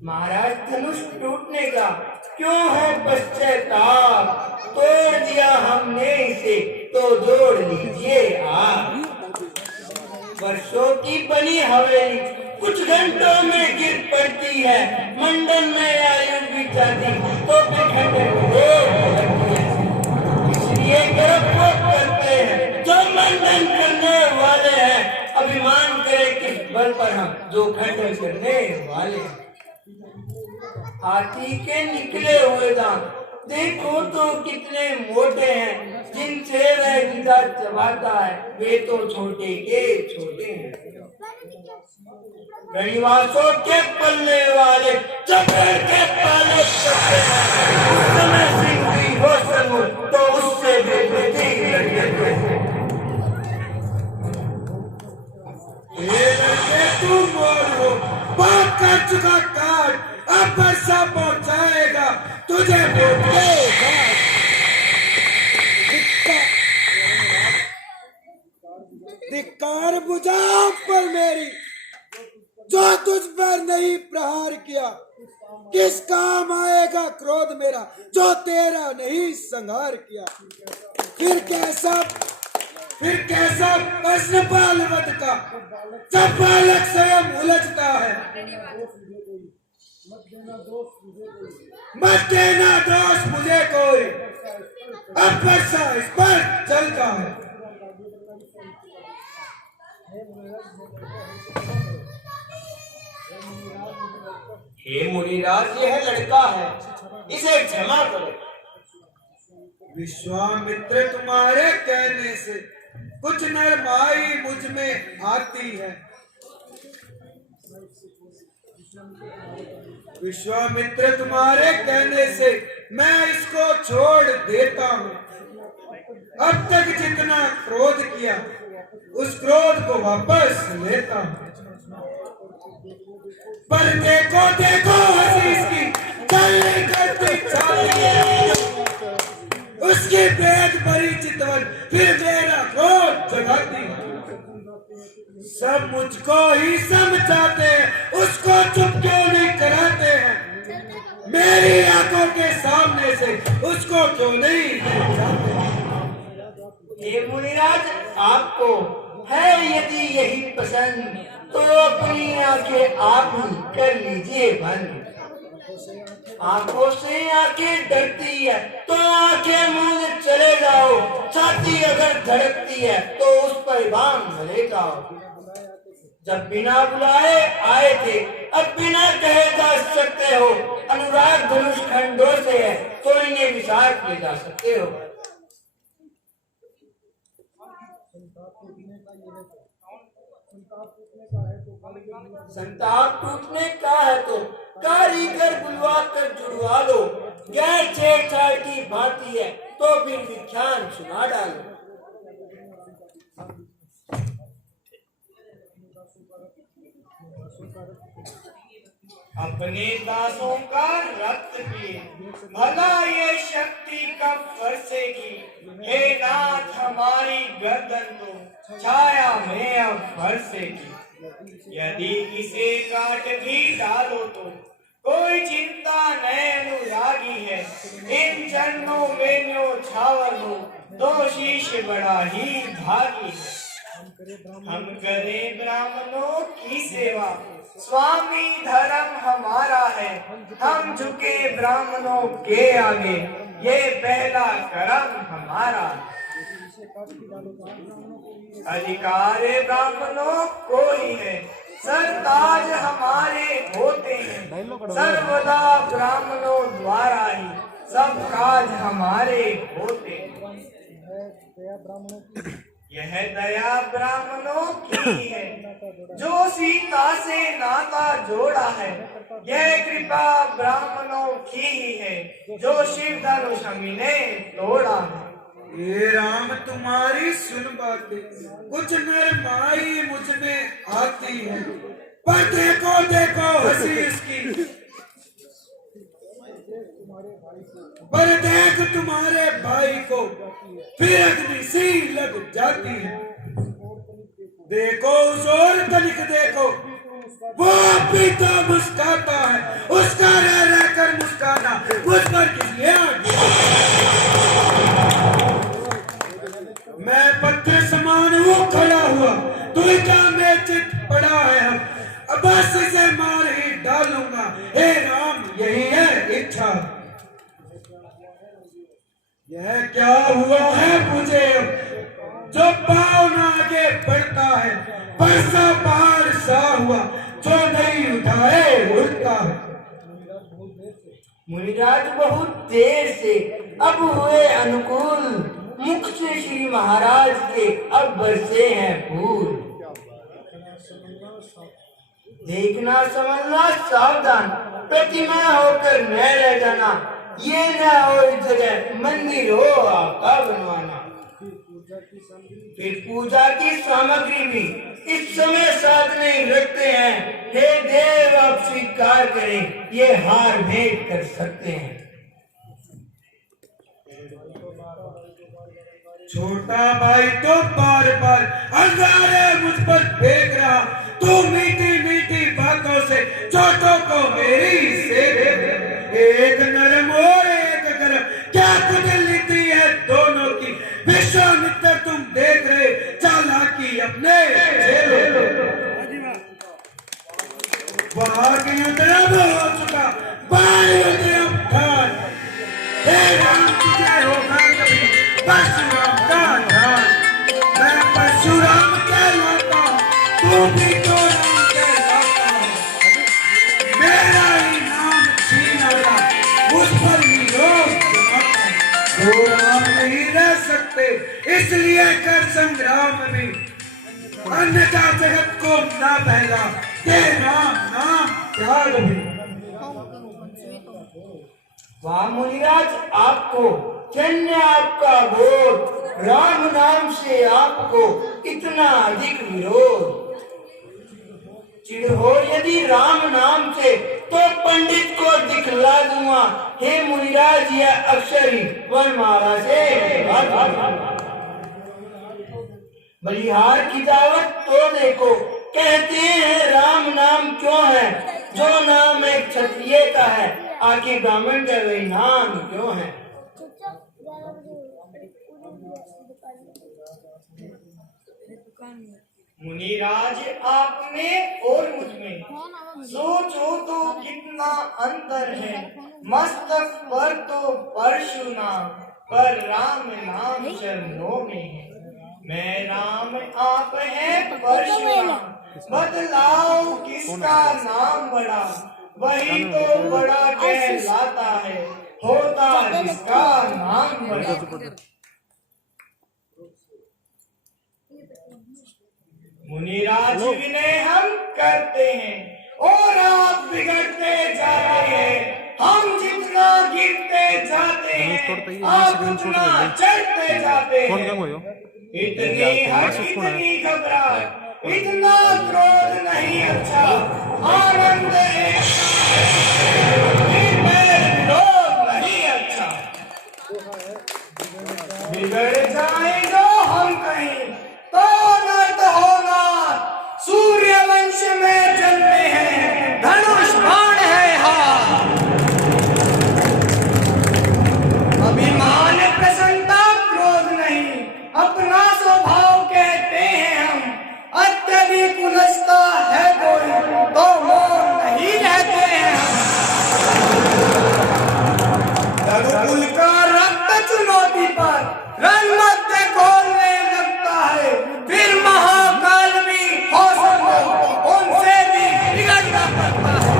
महाराज धनुष टूटने का क्यों है पश्चाताप, तोड़ दिया हमने इसे तो जोड़ लीजिए आप। वर्षों की बनी हवेली कुछ घंटों में गिर पड़ती है, मंडन में आयु बिताती तो इसलिए गर्व वो करते हैं जो मंडन करने वाले हैं, अभिमान करे किस बल पर हम जो खंडन करने वाले हैं। हाथी के निकले हुए दांत देखो तो कितने मोटे हैं, जिनसे वह गीता चबाता है वे तो छोटे के छोटे हैं। गणिवासों के पलने वाले चपेड़ के पाले करते हैं, उस समय सिंह भी हो समूह तो उससे भी बेटी लड़के। ये लड़के तुम बोलो बात कर चुका काट, अब बरसा पहुंचाएगा तुझे धिक्कार बुझा पर मेरी जो तुझ पर नहीं प्रहार किया, किस काम आएगा क्रोध मेरा जो तेरा नहीं संहार किया। फिर कैसा प्रश्न बालवत का जब बालक स्वयं उलझता है, मत देना दोष मुझे कोई, अब वर्षा इस पर चलता है। हे मुनिराज यह लड़का है, इसे क्षमा करो। विश्वामित्र तुम्हारे कहने से कुछ नरमाई मुझ में आती है, विश्वामित्र तुम्हारे कहने से मैं इसको छोड़ देता हूँ। अब तक जितना क्रोध किया उस क्रोध को वापस लेता हूँ। पर देखो देखो हंसी इसकी चलने करती चाल, उसकी बेद भरी चितवन फिर मेरा क्रोध जगाती। सब मुझको ही समझाते हैं, उसको चुप क्यों नहीं कराते हैं, मेरी आंखों के सामने से उसको क्यों नहीं समझाते। हे मुनिराज आपको है यदि यही पसंद तो अपनी आंखें आप ही कर लीजिए बंद। आंखों से आंखें डरती है तो आंखें मूंद चले जाओ, छाती अगर धड़कती है तो उस पर बाम भले जाओ। जब बिना बुलाए आए थे अब बिना कहे जा सकते हो, अनुराग धनुष खंडों से है तो इन्हें विसाख ले जा सकते हो। संताप टूटने का है तो कारीगर बुलवा कर जुड़वा लो, गैर छेड़छाड़ की भांति है तो फिर विख्यान सुना डालो। अपने दासों का रक्त पिए, भला ये शक्ति कब बरसेगी। हे नाथ हमारी गर्दन तो छाया में अब बरसेगी। यदि इसे काट भी डालो तो कोई चिंता नए अनुरागी है। इन चरणों में न्योछावर हो तो शीश बड़ा ही भागी है। हम करें ब्राह्मणों की सेवा, स्वामी धर्म हमारा है। हम झुके ब्राह्मणों के आगे, ये पहला कर्म हमारा। अधिकार ब्राह्मणों को ही है, सरताज हमारे होते हैं। सर्वदा ब्राह्मणों द्वारा ही सब काज हमारे होते हैं। यह दया ब्राह्मणों की है, जो सीता से नाता जोड़ा है। यह कृपा ब्राह्मणों की ही है, जो शिव धनुष हमने तोड़ा है। ये राम तुम्हारी सुन बातें, कुछ नरमाई मुझ में आती है। पर देखो देखो हंसी इसकी, पर देख तुम्हारे भाई को फिर अग्नि सी लग जाती है। देखो उस और तनिक देखो, वो अभी तो मुस्काता है। उसका रह रह कर मुस्काना मुझ पर किस लिए आ गया। मैं पत्थर समान वो खड़ा हुआ, दुविधा में चित पड़ा है। हम अब बस इसे मार ही डालूंगा। हे राम यही है इच्छा। यह क्या हुआ है मुझे जो पाँव न आगे बढ़ता है। बरसा पहाड़ सा हुआ जो नहीं उठाए उठता है। मुनिराज बहुत देर से अब हुए अनुकूल, मुख से श्री महाराज के अब बरसे हैं फूल। देखना समझना सावधान, प्रतिमा होकर न रह जाना। ये न हो इस जगह मंदिर हो आपका बनवाना। फिर पूजा की सामग्री भी इस समय साथ नहीं रखते हैं। हे देव आप स्वीकार करें, ये हार भेंट कर सकते हैं। छोटा भाई तो बार बार अंगारे मुझ पर फेंक रहा। तू मीठी मीठी बातों से छोटों को मेरी से एक नरम और एक गरम, क्या कुटिलती है दोनों की। विश्वामित्र तुम देख रहे चालाकी अपने झेलो। वहां की उद्रम हो चुका, बाई उद्रम ठान। हे राम तुझे होगा कभी परशुराम का ध्यान। मैं परशुराम कहलाता, तू भी तो राम कहलाता है। मेरा ही नाम छीन वाला मुझ पर ही रोक जमाता है। दो राम नहीं रह सकते, इसलिए कर संग्राम में अन्यथा जगत को ना पहला। ये राम नाम त्याग भी। वाह मुनिराज आपको धन्य आपका बोध। राम नाम से आपको इतना अधिक विरोध। चिढ़ हो यदि राम नाम से तो पंडित को दिखला दूंगा। हे मुनिराज यह अक्षर ही वनमाला से बलिहार की दावत तो देखो। कहते हैं राम नाम क्यों है, जो नाम एक क्षत्रिय का है। आखिर ब्राह्मण का वही नाम क्यों है। मुनिराज आप में और मुझ में सोचो तो कितना अंतर है। मस्तक पर तो परशु नाम, पर राम नाम चरणों में है। मैं राम आप है परशुराम, बदलाओ किसका नाम बड़ा। वही तो बड़ा कहलाता है, होता जिसका नाम बड़ा। मुनिराज विनय हम करते हैं और आप बिगड़ते जा रहे हैं। हम जितना गिरते जाते हैं आप उतना चढ़ते जाते कौन हैं। क्या हुआ? इतनी हट इतनी घबराहट इतना क्रोध नहीं अच्छा, आनंद विरोध नहीं अच्छा। बिगड़ जाए जो हम कहीं तो नर्त होना, सूर्य वंश में जन्मे हैं धनुष बाण है हाथ। अभिमान प्रसन्नता क्रोध नहीं, अपना स्वभाव कहते हैं हम। अत्यधिक उलझता है कोई तो मौन नहीं रहते हैं हम। रघुकुल का रक्त चुनौती पर रणमध्य खोलने लगता है, फिर महाकाल भी हौसला उनसे भी बिगड़ना पड़ता है।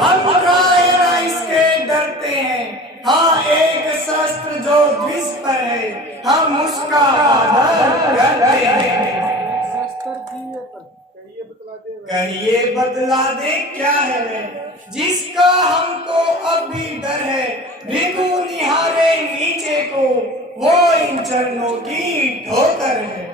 हम कायरा इसके डरते हैं, हाँ एक शस्त्र जो द्विष पर है हम उसका आदर करते हैं। कहिए बतला दे क्या है वह जिसका हमको अब भी डर है। भृगु निहारे नीचे को वो इन चरणों की ठोकर है।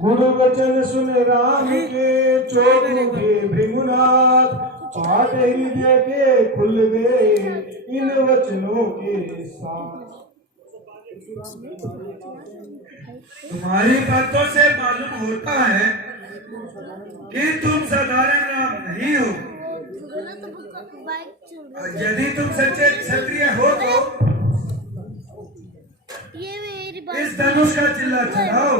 गुरु वचन सुन राम के चोख के भृगुनाथ, पाठ हृदय के खुल गए इन वचनों के साथ। तुम्हारी बातों से मालूम होता है कि तुम साधारण राम नहीं हो। यदि तुम सच्चे क्षत्रिय हो तो इस धनुष का चिल्ला चलाओ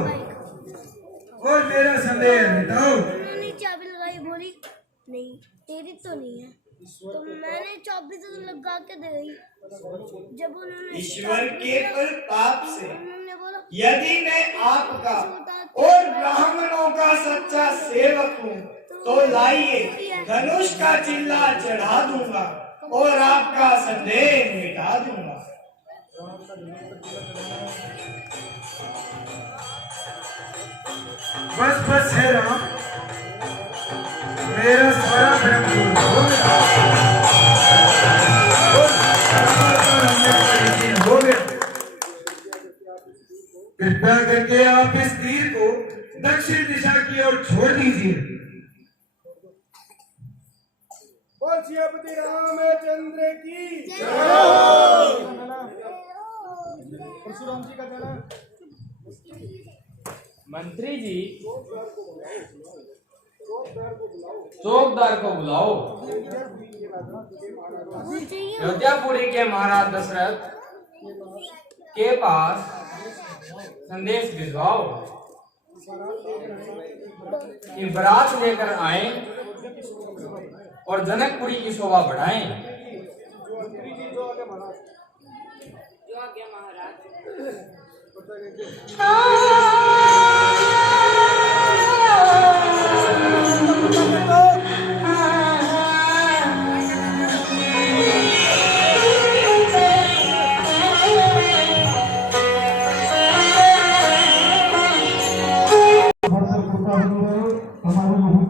और मेरा संदेह मिटाओ। उन्होंने चाबी लगाई, बोली नहीं तेरी तो नहीं है, तो मैंने चाबी तो लगा के दे दी। जब उन्होंने ईश्वर के प्रताप से उन्होंने बोला यदि मैं आपका और ब्राह्मणों का सच्चा सेवक हूँ तो लाइए धनुष का चिल्ला चढ़ा दूंगा और आपका संदेह मिटा दूंगा। बस बस है राम, मेरा सारा भ्रम हो गया। कृपया करके आप इस तीर को दक्षिण दिशा की ओर छोड़ दीजिए। श्रीपति रामचंद्र की परशुराम जी का जन्म। मंत्री जी चौकदार को बुलाओ। अयोध्यापुरी के महाराज दशरथ के पास संदेश भिजवाओ कि बारात लेकर आए और जनकपुरी की शोभा बढ़ाएं। हाँ